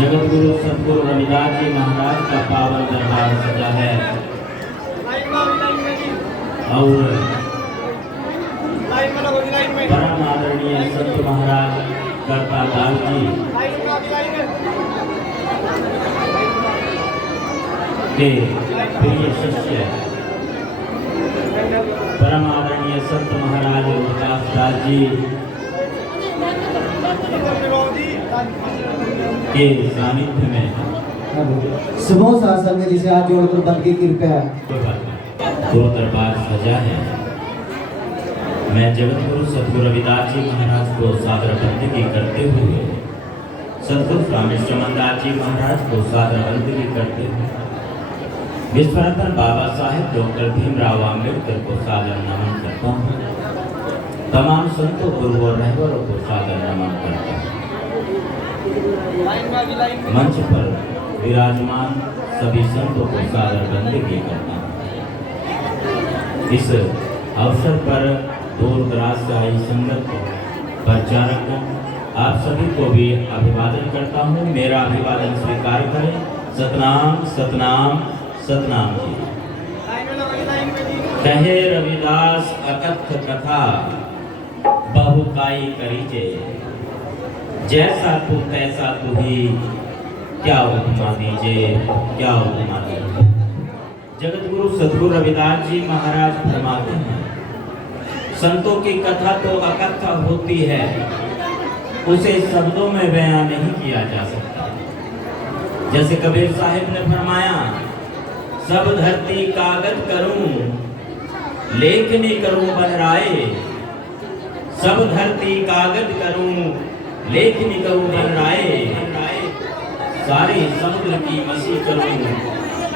जगत गुरु सतगुरु रविदास जी महाराज का पावन दरबार सजा है और परम आदरणीय संत महाराज करतादास जी के प्रिय शिष्य परम आदरणीय संत महाराज रविदास दास जी के सानिध्य में सुबह शासन में जिसे हाथ जोड़कर बंद की कृपया दो दरबार सजा है। मैं जगत गुरु सतगुरु रविदास जी महाराज को सादर बंदगी करते हुए सतगुरु स्वामी चमनदास जी महाराज को सादर बंदगी करते हुए विश्वरत्न बाबा साहेब डॉक्टर भीमराव अम्बेडकर को सादर नमन करता हूँ। तमाम संतों गुरु और रहबरों को सादर नमन करता हूँ। मंच पर विराजमान सभी संतों को सादर बंदगी करता हूँ। इस अवसर पर दूर दराज से आई संगत प्रचारक आप सभी को भी अभिवादन करता हूँ। मेरा अभिवादन स्वीकार करें। सतनाम सतनाम सतनाम जी। कहे रविदास अकथ कथा बहुकाई करीजे, जैसा तू तैसा तू ही, क्या उपमा दीजिए क्या उपमा दीजिए। जगत गुरु सतगुरु रविदास जी महाराज फरमाते हैं संतों की कथा तो अकथा होती है, उसे शब्दों में बयां नहीं किया जा सकता। जैसे कबीर साहिब ने फरमाया सब धरती कागज करूं लेखनी करूं बनराए, सब धरती कागज करूं लेखनी करूं बनराए, सारे समुद्र की मसी करूं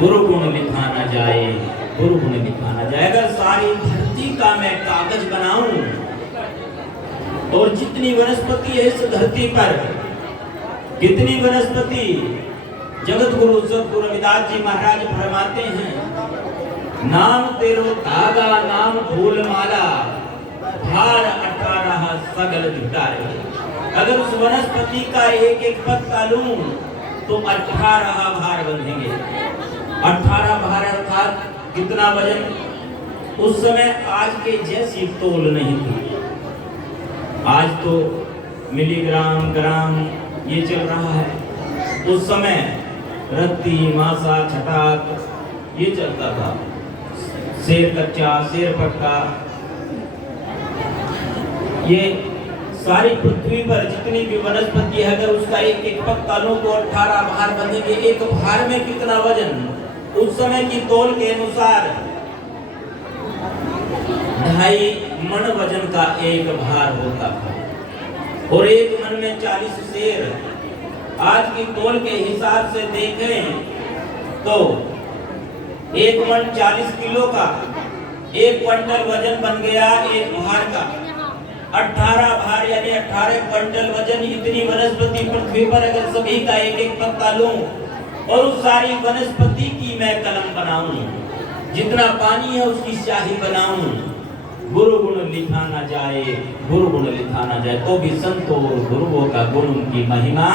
गुरु गुण लिखा न जाए, गुरु गुण लिखा न जाए। अगर सारी धरती का मैं कागज बनाऊं और जितनी वनस्पति है इस धरती पर, कितनी वनस्पति, जगत गुरु सतगुरु रविदास जी महाराज फरमाते हैं नाम तेरो धागा नाम फूल माला, भार 18 सगल जुटाए। अगर उस वनस्पति का एक एक पत्ता लूं तो 18 भार बंधेंगे। 18 भार अर्थात कितना वजन? उस समय आज के जैसी तोल नहीं थी। आज तो मिलीग्राम ग्राम ये चल रहा है। उस समय रत्ती मासा छटाक ये चलता था। शेर कच्चा शेर पक्का, ये सारी पृथ्वी पर जितनी भी वनस्पति है अगर उसका एक एक पत्ता लो तो 18 भार बनेंगे। एक भार में कितना वजन? उस समय की तौल के अनुसार 2.5 मन वजन का एक भार होता था और एक मन में 40 शेर। आज की तौल के हिसाब से देखें तो एक मन 40 किलो का 1 क्विंटल वजन बन गया एक भार का। 18 भार यानी 18 क्विंटल वजन। इतनी वनस्पति पृथ्वी पर अगर सभी का एक एक पत्ता लूं और उस सारी वनस्पति की मैं कलम बनाऊं, जितना पानी है उसकी स्याही बनाऊं, गुरु गुण लिखा ना जाए, गुरु गुण लिखा ना जाए, तो भी संतों और गुरुओं का गुण उनकी महिमा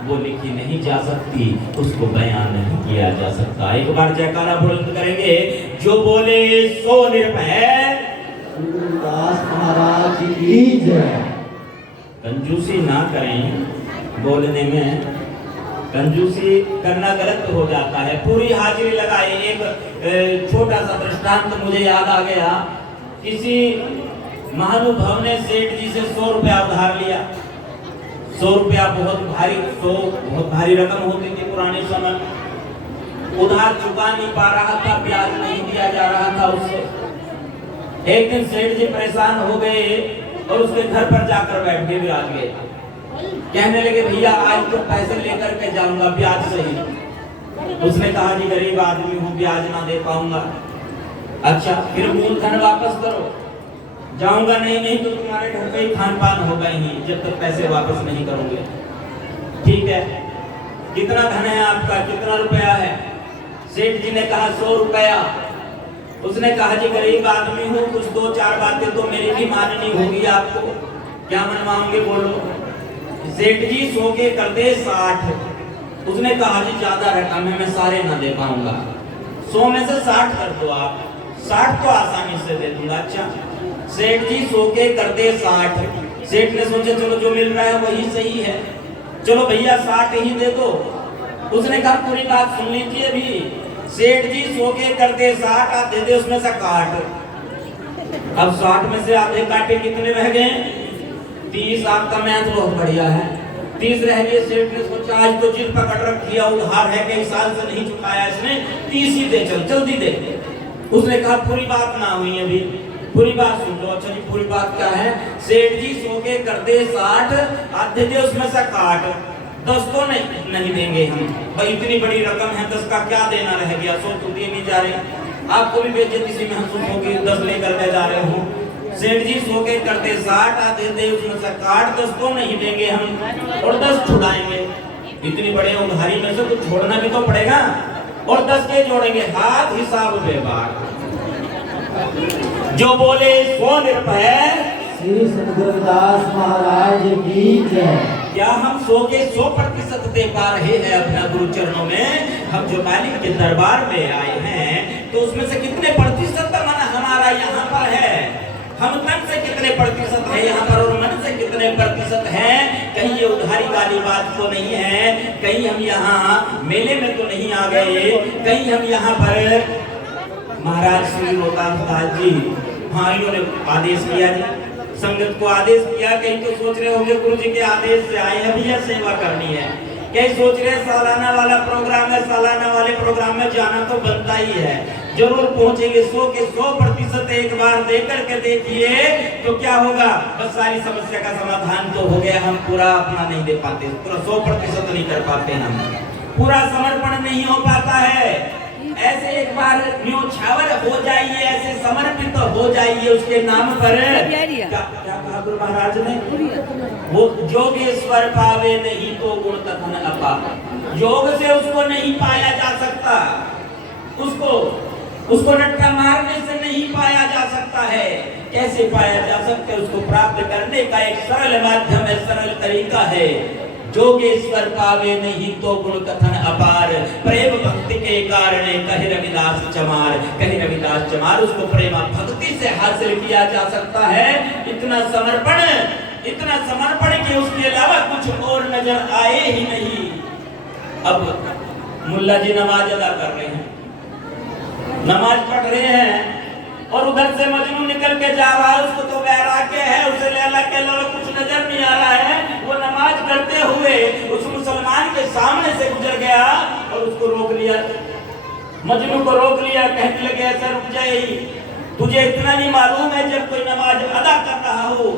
वो लिखी नहीं जा सकती, उसको बयान नहीं किया जा सकता। एक बार जयकारा बुलंद करेंगे। जो बोले सो निर्भय रविदास महाराज की जय। कंजूसी ना करें, बोलने में कंजूसी करना गलत हो जाता है। पूरी हाजिरी लगाए। एक छोटा सा दृष्टांत मुझे याद आ गया। किसी महानुभाव ने सेठ जी से 100 रुपया उधार लिया। 100 रुपया बहुत भारी रकम होती थी पुराने समय। उधार चुका नहीं पा रहा था, ब्याज नहीं दिया जा रहा था उससे। एक दिन सेठ जी परेशान हो गए और उसके घर पर जाकर बैठ गए विराज गए। कहने लगे भैया आज तो पैसे लेकर के जाऊंगा ब्याज सही। उसने कहा जी गरीब आदमी हूँ, ब्याज ना दे पाऊंगा। अच्छा फिर मूलधन वापस करो। जाऊंगा नहीं तो तुम्हारे घर पे ही खान पान होगा ही जब तक पैसे वापस नहीं करोगे। ठीक है, कितना धन है आपका, कितना रुपया है? सेठ जी ने कहा 100 रुपया। उसने कहा जी गरीब आदमी हूँ, कुछ 2-4 बातें तो मेरी भी माननी होगी आपको। क्या मनवाओगे बोलो? सेठ जी 100 के कर दे 60। उसने कहा जी ज्यादा रकम है, मैं सारे ना दे पाऊंगा, 100 में से 60 कर दो आप, 60 तो आसानी से दे दूंगा। अच्छा सेठ जी 100 के कर दे 60। सेठ ने सोचा चलो जो मिल रहा है वही सही है, चलो भैया 60 ही दे दो। उसने कहा पूरी बात सुन लीजिए भी, सेठ जी 100 के कर दे 60, आप दे दे उसमें से काट। अब 60 में से आधे काटे कितने रह गए? 30। आपका मैथ बहुत बढ़िया है, 30 रह गए। सेठ ने सोचा आज तो जिद पकड़ रखी है, उधार है, कई साल से नहीं चुकाया इसने, 30 ही दे, चल जल्दी दे। उसने कहा पूरी बात ना हुई अभी, पूरी बात सुन लो। अच्छा जी पूरी बात क्या है? सेठ जी 100 के कर दे 60, आधे दे उसमें से काट। 10 तो नहीं देंगे हम भाई, इतनी बड़ी रकम है, 10 का क्या देना रह गया, 100 तो दिए नहीं जा रहे, आपको भी बेइज्जती सी महसूस होगी, 10 लेकर के जा रहे हो। सेठ जी 100 के करते 60, आधे दे उसमें से काट, 10 तो नहीं देंगे हम और 10 छुड़ाएंगे। इतनी बड़े उधारी में से कुछ छोड़ना भी तो पड़ेगा, और 10 के जोड़ेंगे, हाथ हिसाब बेबाक। जो बोले 100 निरभय श्री सतगुरुदास महाराज की जय। क्या हम 100 के 100% दे पा रहे हैं अपना गुरु चरणों में? हम जो मालिक के दरबार में आए हैं तो उसमें से कितने प्रतिशत मन हमारा यहाँ पर है? हम तन से कितने प्रतिशत है यहाँ पर और मन से कितने प्रतिशत है? कहीं ये उधारी वाली बात तो नहीं है, कहीं हम यहाँ मेले में तो नहीं आ गए, कहीं हम यहाँ पर महाराज श्री रोहतास दास जी भाइयों ने आदेश किया जी, संगत को आदेश किया, कहीं तो सोच रहे होंगे गुरु जी के आदेश से आए हैं भैया सेवा करनी है, कहीं सोच रहे सालाना वाला प्रोग्राम है, सालाना वाले प्रोग्राम में जाना तो बनता ही है, जरूर पहुंचेंगे। 100 के 100% एक बार दे करके देखिए तो क्या होगा, बस सारी समस्या का समाधान तो हो गया। हम पूरा अपना नहीं दे पाते, पूरा 100% नहीं कर पाते, हम पूरा समर्पण नहीं हो पाता है। ऐसे एक बार न्योछावर हो जाइए, ऐसे समर्पित हो जाइए उसके नाम पर। क्या कहा गुरु महाराज ने? वो योगेश्वर पावे नहीं तो गुण कथन अपा। योग से उसको नहीं पाया जा सकता, उसको रट्टा मारने से नहीं पाया जा सकता है। कैसे पाया जा सकता है? उसको प्राप्त करने का एक सरल माध्यम है, सरल तरीका है। जोगेश्वर पावे नहीं तो गुण कथन अपार, प्रेम भक्ति के कारण कहे रविदास चमार, कहे रविदास चमार। उसको प्रेम भक्ति से हासिल किया जा सकता है। इतना समर्पण कि उसके अलावा कुछ और नजर आए ही नहीं। अब मुल्ला जी नमाज अदा कर रहे हैं, नमाज पढ़ रहे हैं, और उधर से मजनू निकल के जा रहा है, उसको तो वैराग्य है, उसे लैला के अलावा कुछ नजर नहीं आ रहा है। वो नमाज करते हुए उस मुसलमान के सामने से गुजर गया और उसको रोक लिया, मजनू को रोक लिया, कहने लगे ऐसा रुक जाए, तुझे इतना नहीं मालूम है जब कोई नमाज अदा कर रहा हो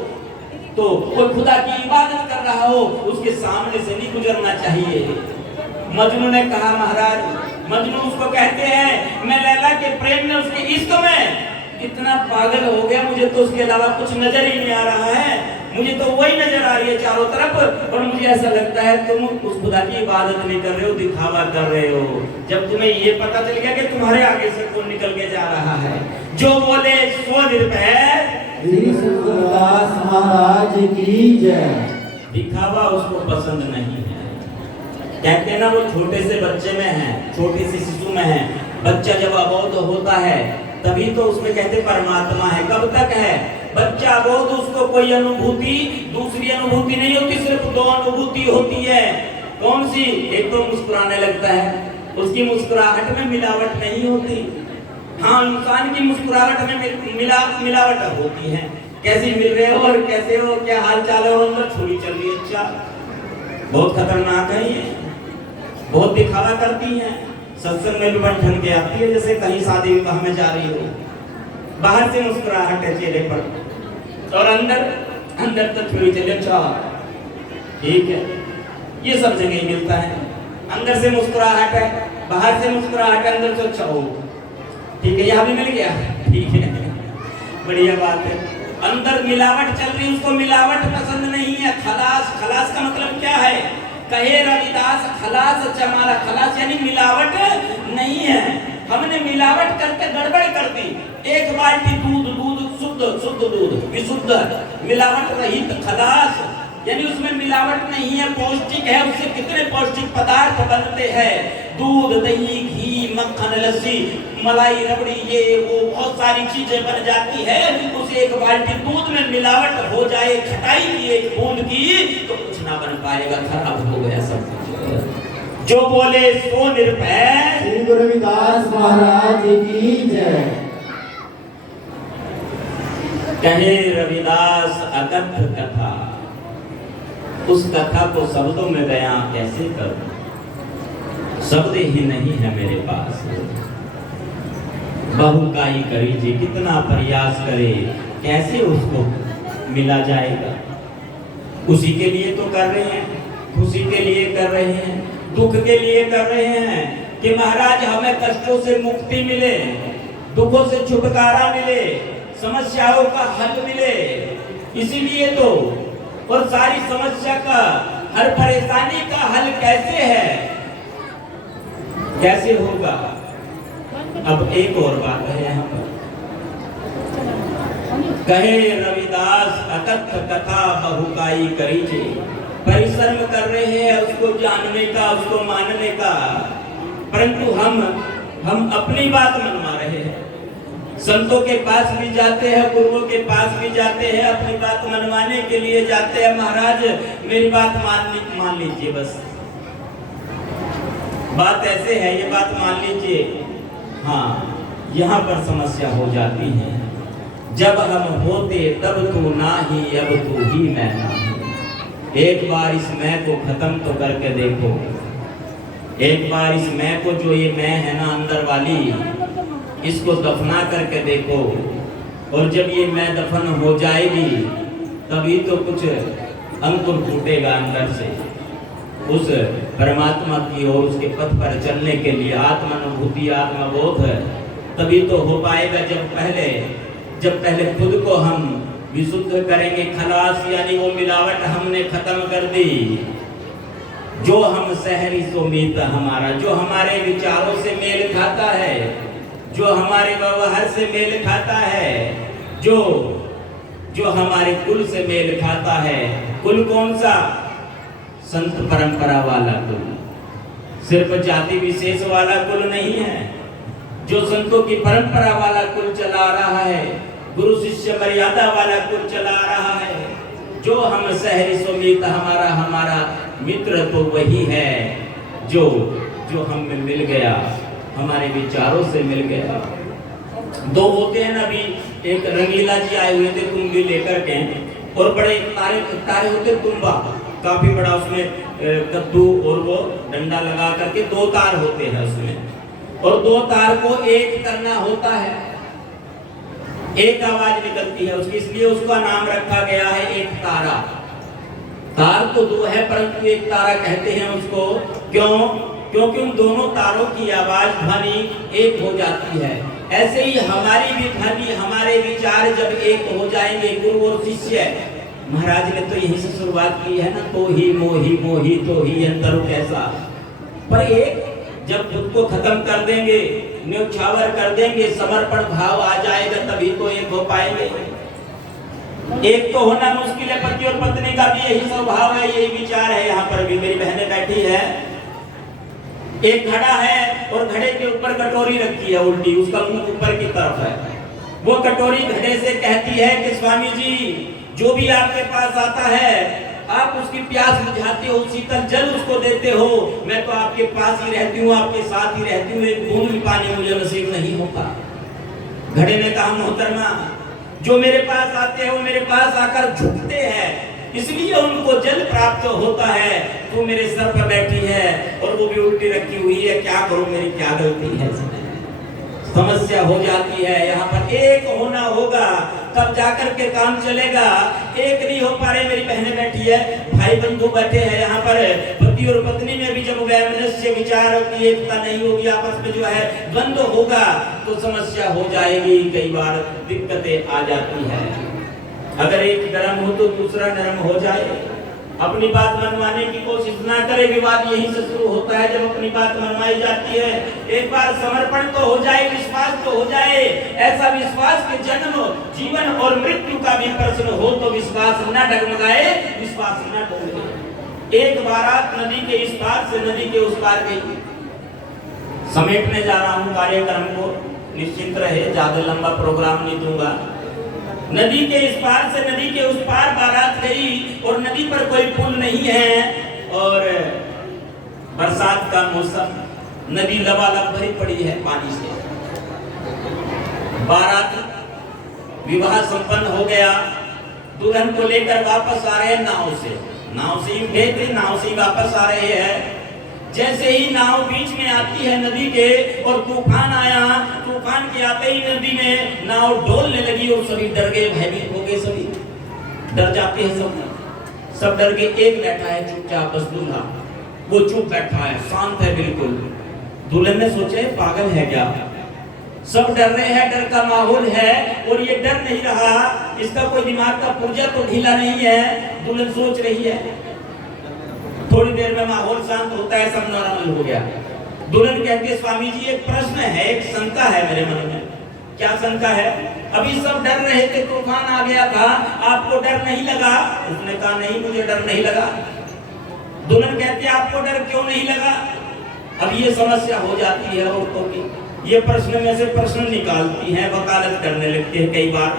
तो कोई खुदा की इबादत कर रहा हो उसके सामने से नहीं गुजरना चाहिए। मजनू ने कहा महाराज, मजनू उसको कहते हैं मैं लैला के प्रेम में, उसके इश्क में इतना पागल हो गया, मुझे तो उसके अलावा कुछ नजर ही नहीं आ रहा है, मुझे तो वही नजर आ रही है चारों तरफ, और मुझे ऐसा लगता है तुम उस खुदा की इबादत नहीं कर रहे हो, दिखावा कर रहे हो। जब तुम्हें ये पता चल गया कि तुम्हारे आगे से कौन निकल के जा रहा है। जो बोले 100 निरभय श्री सतगुरुदास महाराज की जय। दिखावा उसको पसंद नहीं है। कहते हैं ना वो छोटे से बच्चे में है, छोटी सी शिशु में है। बच्चा जब अबोध होता है तभी तो उसमें कहते परमात्मा है। कब तक है बच्चा अबोध? उसको कोई अनुभूति, दूसरी अनुभूति नहीं होती, सिर्फ 2 अनुभूति होती है। कौन सी? एक तो मुस्कुराने लगता है, उसकी मुस्कुराहट में मिलावट नहीं होती। हाँ, इंसान की मुस्कुराहट में मिलावट होती है। कैसी मिल रहे हो और कैसे हो, क्या हाल चाल है, और अंदर छुरी चल रही है। अच्छा, बहुत खतरनाक है ये, बहुत दिखावा करती है। सत्संग में भी बंधन के आती है, जैसे कहीं शादी विवाह में जा रही हो, बाहर से मुस्कुराहट है चेहरे पर और अंदर तो छुरी चले। अच्छा ठीक है, ये सब जगह मिलता है। अंदर से मुस्कुराहट है, बाहर से मुस्कुराहट है, अंदर से अच्छा हो, ठीक है, यहाँ भी मिल गया, ठीक है, बढ़िया बात है। अंदर मिलावट चल रही, उसको मिलावट पसंद नहीं है। खलास, खलास का मतलब क्या है? कहे रविदास खलास चमारा, खलास यानी मिलावट नहीं है। हमने मिलावट करके गड़बड़ कर दी। एक बाल्टी दूध शुद्ध दूध, विशुद्ध, मिलावट रहित खलास, यानी उसमें मिलावट नहीं है, पौष्टिक है। उससे कितने पौष्टिक पदार्थ बनते हैं, दूध, दही, घी, मक्खन, लस्सी, मलाई, रबड़ी, ये वो बहुत सारी चीजें बन जाती है। उस एक बाल्टी दूध में मिलावट हो जाए, खटाई की एक बूंद की, तो कुछ ना बन पाएगा, खराब हो गया सब कुछ। जो बोले सो निर्भय, श्री गुरु रविदास महाराज की जय। कहे रविदास अकथ कथा, उस कथा को शब्दों में बयां कैसे करूं, शब्द ही नहीं है मेरे पास। बहुकाई करी जी, कितना प्रयास करे, कैसे उसको मिला जाएगा। उसी के लिए तो कर रहे हैं, खुशी के लिए कर रहे हैं, दुख के लिए कर रहे हैं कि महाराज हमें कष्टों से मुक्ति मिले, दुखों से छुटकारा मिले, समस्याओं का हल मिले। इसीलिए तो, और सारी समस्या का, हर परेशानी का हल कैसे है, कैसे होगा। अब एक और बात है यहाँ पर, कहे रविदास अकथ कथा बहुकाई करीजे। परिश्रम कर रहे हैं उसको जानने का, उसको मानने का, परंतु हम अपनी बात मनवा रहे हैं। संतों के पास भी जाते हैं, गुरुओं के पास भी जाते हैं, अपनी बात मनवाने के लिए जाते हैं। महाराज मेरी बात मान लीजिए, बस बात ऐसे है, ये बात मान लीजिए। हाँ, यहाँ पर समस्या हो जाती है। जब हम होते तब तू ना ही, अब तू ही मैं नहीं। एक बार इस मैं को खत्म तो करके देखो, एक बार इस मैं को, जो ये मैं है ना अंदर वाली, इसको दफना करके देखो। और जब ये मैं दफन हो जाएगी तभी तो कुछ अंकुर फूटेगा अंदर से, उस परमात्मा की ओर, उसके पथ पर चलने के लिए। आत्मानुभूति, आत्मबोध तभी तो हो पाएगा जब पहले खुद को हम विशुद्ध करेंगे। खलास यानी वो मिलावट हमने खत्म कर दी। जो हम शहरी सुमीत हमारा, जो हमारे विचारों से मेल खाता है, जो हमारे व्यवहार से मेल खाता है, जो हमारे कुल से मेल खाता है। कुल कौन सा? संत परंपरा वाला कुल, सिर्फ जाति विशेष वाला कुल नहीं है। जो संतों की परंपरा वाला कुल चला रहा है, गुरु शिष्य मर्यादा वाला कुल चला रहा है। जो हम शहरी सुमीत हमारा मित्र तो वही है जो हम में मिल गया, हमारे विचारों से मिल गया। दो होते हैं ना, अभी एक रंगीला जी आए हुए थे तुम्बी लेकर के, और बड़े तारे होते तुम्बा, काफी बड़ा, उसमें कद्दू और वो डंडा लगा करके दो तार होते हैं उसमें, और दो तार को एक करना होता है, एक आवाज निकलती है उसकी, इसलिए उसका नाम रखा गया है एक तारा। तार तो दो है परंतु एक तारा कहते हैं उसको। क्यों? क्योंकि उन दोनों तारों की आवाज ध्वनि एक हो जाती है। ऐसे ही हमारी भी ध्वनि, हमारे विचार जब एक हो जाएंगे, गुरु और शिष्य, महाराज ने तो यहीं से शुरुआत की है ना, तो ही मोही मोही तो ही अंतर कैसा। पर एक जब खुद को खत्म कर देंगे, न्यौछावर कर देंगे, समर्पण भाव आ जाएगा, तभी तो एक हो पाएंगे। एक तो होना मुश्किल है। पति और पत्नी का भी यही स्वभाव है, यही विचार है। यहाँ पर भी मेरी बहनें बैठी है, एक घड़ा है और घड़े के ऊपर कटोरी रखी है उल्टी, उसका मुंह ऊपर की तरफ है। वो कटोरी घड़े से कहती है कि स्वामी जी, जो भी आपके पास आता है आप उसकी प्यास बुझाते हो, शीतल जल उसको देते हो। मैं तो आपके पास ही रहती हूँ, आपके साथ ही रहती हूँ, एक बूंद भी पानी मुझे नसीब नहीं होता। घड़े ने कहा, मोहतरमा, जो मेरे पास आते हैं वो मेरे पास आकर झुकते हैं, इसलिए उनको जल प्राप्त होता है। तू मेरे सर पर बैठी है और वो भी उल्टी रखी हुई है, क्या करूं, मेरी क्या गलती है? समस्या हो जाती है। यहाँ पर एक होना होगा तब जाकर के काम चलेगा। एक नहीं हो पा रहे, मेरी बहनें बैठी है, भाई बंधु बैठे हैं यहाँ पर, पति और पत्नी में भी जब वैमनस्य विचारों की एकता नहीं होगी, आपस में जो है द्वंद्व होगा, तो समस्या हो जाएगी। कई बार दिक्कतें आ जाती है। अगर एक गर्म हो तो दूसरा नरम हो जाए, अपनी बात मनवाने की कोशिश ना करे। विवाद यहीं से शुरू होता है जब अपनी बात मनवाई जाती है। एक बार समर्पण तो हो जाए, विश्वास तो हो जाए। ऐसा विश्वास के जन्म, जीवन और मृत्यु का भी प्रश्न हो तो विश्वास न डगमगाए, विश्वास न डगमगाए। एक बारात नदी के इस पार से नदी के उस पार गई। समेटने जा रहा हूँ कार्यक्रम को, निश्चिंत रहे, ज्यादा लंबा प्रोग्राम नहीं दूंगा। नदी के इस पार से नदी के उस पार बारात गई और नदी पर कोई पुल नहीं है और बरसात का मौसम, नदी लबालब भरी पड़ी है पानी से। बारात विवाह संपन्न हो गया। दुल्हन को लेकर वापस आ रहे हैं नाव से ही गए थे, नाव से ही वापस आ रहे हैं। जैसे ही नाव बीच में आती है नदी के और तूफान आया, तूफान के आते ही नदी में नाव डोलने लगी और सभी डर गए, भयभीत हो गए। सभी डर जाते हैं, सब डर गए। एक बैठा है चुपचाप, बस दूल्हा, वो चुप बैठा है, शांत है बिल्कुल। दुल्हन ने सोचा पागल है क्या, सब डर रहे हैं, डर का माहौल है और ये डर नहीं रहा, इसका कोई दिमाग का पुर्जा तो ढीला नहीं है। दुल्हन सोच रही है। थोड़ी देर में माहौल शांत होता है, सब नॉर्मल हो गया। दुल्हन कहती है स्वामी जी एक प्रश्न है, एक शंका है मेरे मन में। क्या शंका है? अभी सब डर रहे थे, तूफान आ गया था, आपको डर नहीं लगा? उसने कहा नहीं, मुझे डर नहीं लगा। दुल्हन कहती है आपको डर क्यों नहीं लगा? अब ये समस्या हो जाती है औरतों की, ये प्रश्न में से प्रश्न निकालती हैं, वकालत करने लगती है। कई बार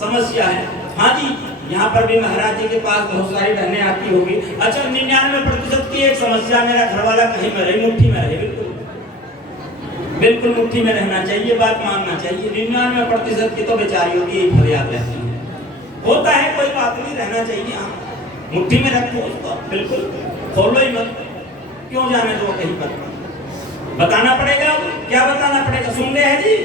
समस्या है। हाँ जी, यहाँ पर भी महाराज जी के पास बहुत सारी बहनें आती होगी। अच्छा, 99% की एक समस्या, मेरा घरवाला कहीं में रहे, मुट्ठी में रहे। बिल्कुल मुट्ठी में रहना चाहिए, बात मानना चाहिए। 99% की तो बेचारियों की फरियाद रहती है। होता है, कोई बात नहीं, रहना चाहिए। हाँ, मुट्ठी में रखो उसको, बिल्कुल खोलो ही मत, क्यों जाने दो कहीं पर। बताना पड़ेगा, क्या बताना पड़ेगा? सुन रहे हैं जी,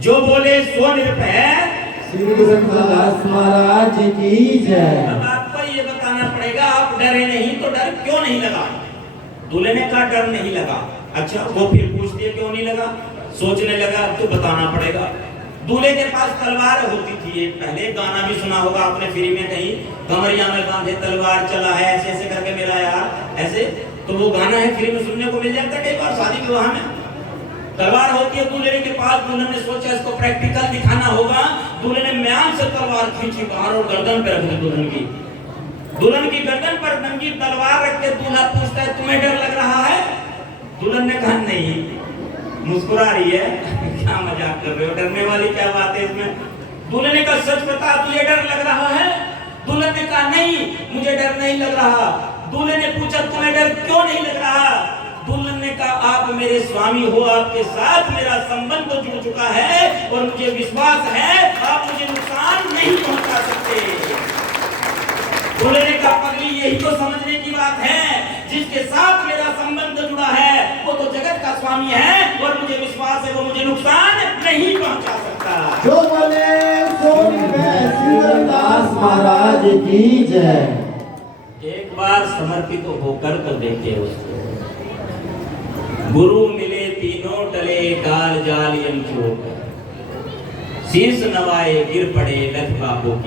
जो बोले सो निर्भय श्री कृष्णदास महाराज की जय। अब आपको ये बताना पड़ेगा, आप डरे नहीं तो डर क्यों नहीं लगा? दूल्हे ने कहा डर नहीं लगा। अच्छा, वो फिर पूछती है क्यों नहीं लगा? सोचने लगा, अब तो बताना पड़ेगा। दूल्हे के पास तलवार होती थी। एक पहले गाना भी सुना होगा आपने, फ्री में कहीं, कमरिया में बांधे तलवार चला है, ऐसे ऐसे करके मेरा यार ऐसे, तो वो गाना है फ्री में सुनने को मिल जाता है कई बार शादी विवाह में। तलवार होती है दूल्हे के पास। दुल्हन ने सोचा इसको प्रैक्टिकल दिखाना होगा। दुल्हन ने म्यान से तलवार खींची बाहर और गर्दन पे रख दी दुल्हन की गर्दन पर नंगी तलवार रख के दूल्हा पूछता है तुम्हें डर लग रहा है? दुल्हन ने कहा नहीं, मुस्कुरा रही है। क्या मजाक कर रहे हो, डरने वाली क्या बात है इसमें? दुल्हन ने कहा सच बता, तुझे डर लग रहा है? दुल्हन ने कहा नहीं, मुझे डर नहीं लग रहा। दुल्हन ने पूछा तुम्हें डर क्यों नहीं लग रहा? दुल्हन ने कहा आप मेरे स्वामी हो, आपके साथ मेरा संबंध जुड़ चुका है और मुझे विश्वास है आप मुझे नुकसान नहीं पहुंचा सकते। दुल्हन ने कहा पगली, यही तो समझने की बात है, जिसके साथ मेरा संबंध जुड़ा है वो तो जगत का स्वामी है और मुझे विश्वास है वो मुझे नुकसान नहीं पहुंचा सकता। जो बोले सो निर्भय श्री कृष्णदास महाराज की जय। एक बार समर्पित होकर तो देखे उसको। गुरु मिले तीनों टले, काल जाल यम चोट, शीश नवाए गिर पड़े लख बाबू की।